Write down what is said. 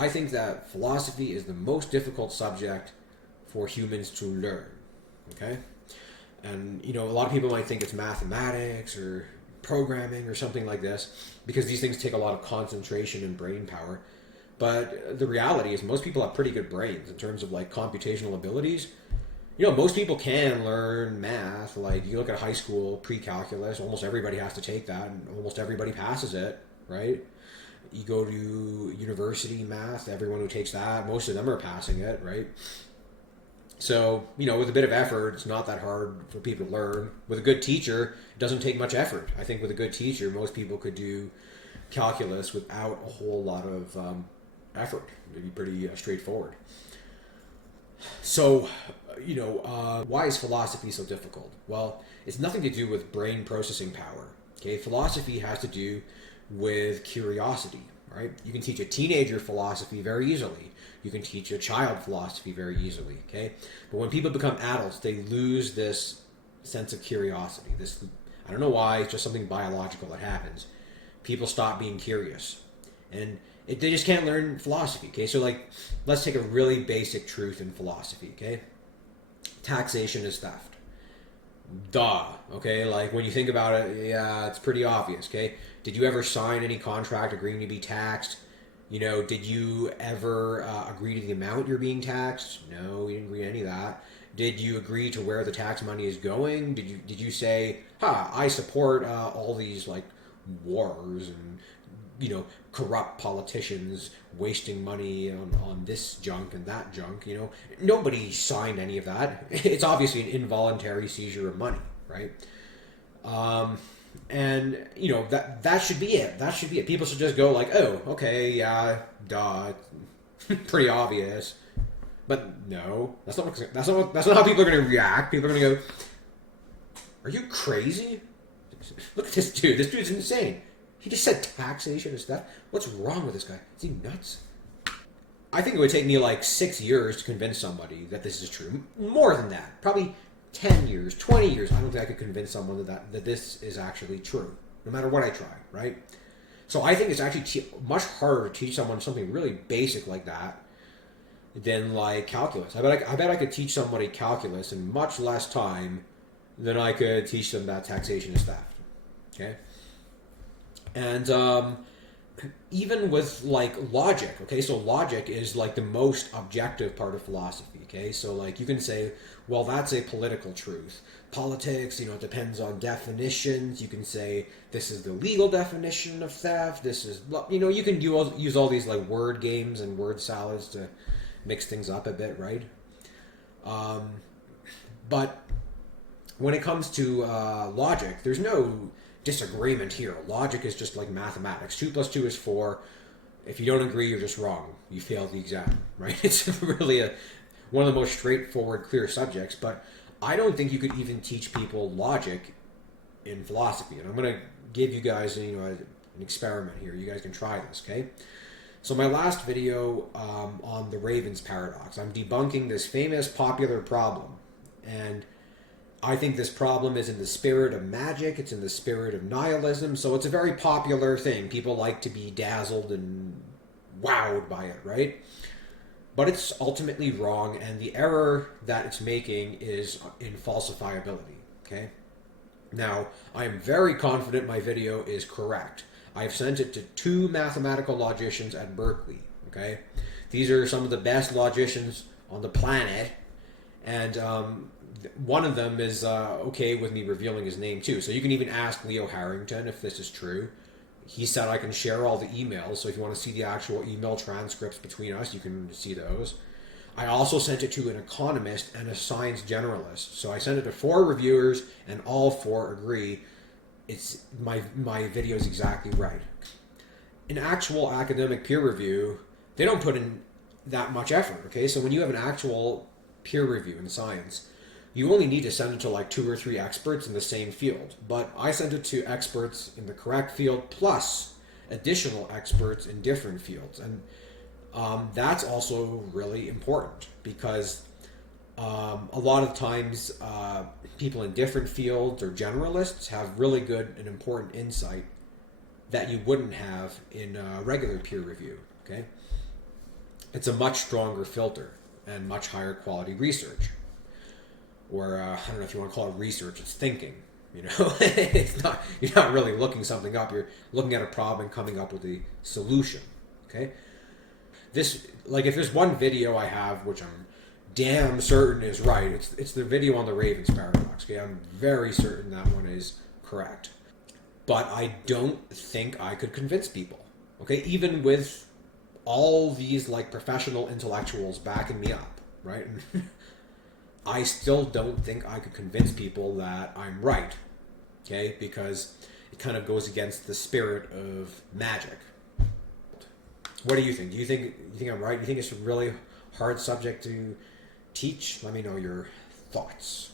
I think that philosophy is the most difficult subject for humans to learn. Okay? And, a lot of people might think it's mathematics or programming or something like this because these things take a lot of concentration and brain power. But the reality is most people have pretty good brains in terms of like computational abilities. Most people can learn math. Like you look at high school pre-calculus, almost everybody has to take that and almost everybody passes it, right? You go to university math, everyone who takes that, most of them are passing it, right? So, with a bit of effort, it's not that hard for people to learn. With a good teacher, it doesn't take much effort. I think with a good teacher, most people could do calculus without a whole lot of effort. It'd be pretty straightforward. So, why is philosophy so difficult? Well, it's nothing to do with brain processing power. Okay, philosophy has to do with curiosity, right? You can teach a teenager philosophy very easily. You can teach a child philosophy very easily, okay? But when people become adults, they lose this sense of curiosity. I don't know why, it's just something biological that happens. People stop being curious. And they just can't learn philosophy, okay? So, let's take a really basic truth in philosophy, okay? Taxation is theft. Duh, okay? Like, when you think about it, yeah, it's pretty obvious, okay? Did you ever sign any contract agreeing to be taxed? Did you ever agree to the amount you're being taxed? No, you didn't agree to any of that. Did you agree to where the tax money is going? Did you say, I support all these, wars and, corrupt politicians wasting money on this junk and that junk, Nobody signed any of that. It's obviously an involuntary seizure of money, right? And that should be it. That should be it. People should just go like, oh, okay, yeah, duh, pretty obvious. But no, that's not how people are going to react. People are going to go, are you crazy? Look at this dude. This dude's insane. He just said taxation is theft. What's wrong with this guy? Is he nuts? I think it would take me 6 years to convince somebody that this is true. More than that, probably 10 years, 20 years, I don't think I could convince someone that this is actually true, no matter what I try, right? So I think it's actually much harder to teach someone something really basic like that than calculus. I bet I could teach somebody calculus in much less time than I could teach them that taxation is theft, okay? And even with logic, okay, so logic is the most objective part of philosophy, okay? So you can say, well, that's a political truth. Politics, it depends on definitions. You can say this is the legal definition of theft. This is, you can use all these word games and word salads to mix things up a bit, right? But when it comes to logic, there's no disagreement here. Logic is just like mathematics. 2 plus 2 is 4. If you don't agree, you're just wrong. You failed the exam, right? It's really one of the most straightforward, clear subjects. But I don't think you could even teach people logic in philosophy. And I'm going to give you guys, an experiment here. You guys can try this, okay? So my last video on the Raven's paradox, I'm debunking this famous popular problem. And I think this problem is in the spirit of magic. It's in the spirit of nihilism. So it's a very popular thing. People like to be dazzled and wowed by it, right? But it's ultimately wrong, and the error that it's making is in falsifiability, okay? Now, I am very confident my video is correct. I've sent it to 2 mathematical logicians at Berkeley, okay? These are some of the best logicians on the planet, and one of them is okay with me revealing his name too. So you can even ask Leo Harrington if this is true. He said I can share all the emails, so if you want to see the actual email transcripts between us, you can see those. I also sent it to an economist and a science generalist. So I sent it to 4 reviewers, and all 4 agree it's my video is exactly right. In actual academic peer review, they don't put in that much effort, okay? So when you have an actual peer review in science, you only need to send it to like 2 or 3 experts in the same field. But I sent it to experts in the correct field plus additional experts in different fields. And that's also really important because a lot of times people in different fields or generalists have really good and important insight that you wouldn't have in regular peer review, okay? It's a much stronger filter and much higher quality research. Or I don't know if you want to call it research, it's thinking. You know, it's not, you're not really looking something up, you're looking at a problem and coming up with a solution. Okay? This, like, if there's one video I have which I'm damn certain is right, it's the video on the Ravens paradox. Okay, I'm very certain that one is correct. But I don't think I could convince people. Okay, even with all these like professional intellectuals backing me up, right? I still don't think I could convince people that I'm right. Okay, because it kind of goes against the spirit of magic. What do you think? Do you think I'm right? Do you think it's a really hard subject to teach? Let me know your thoughts.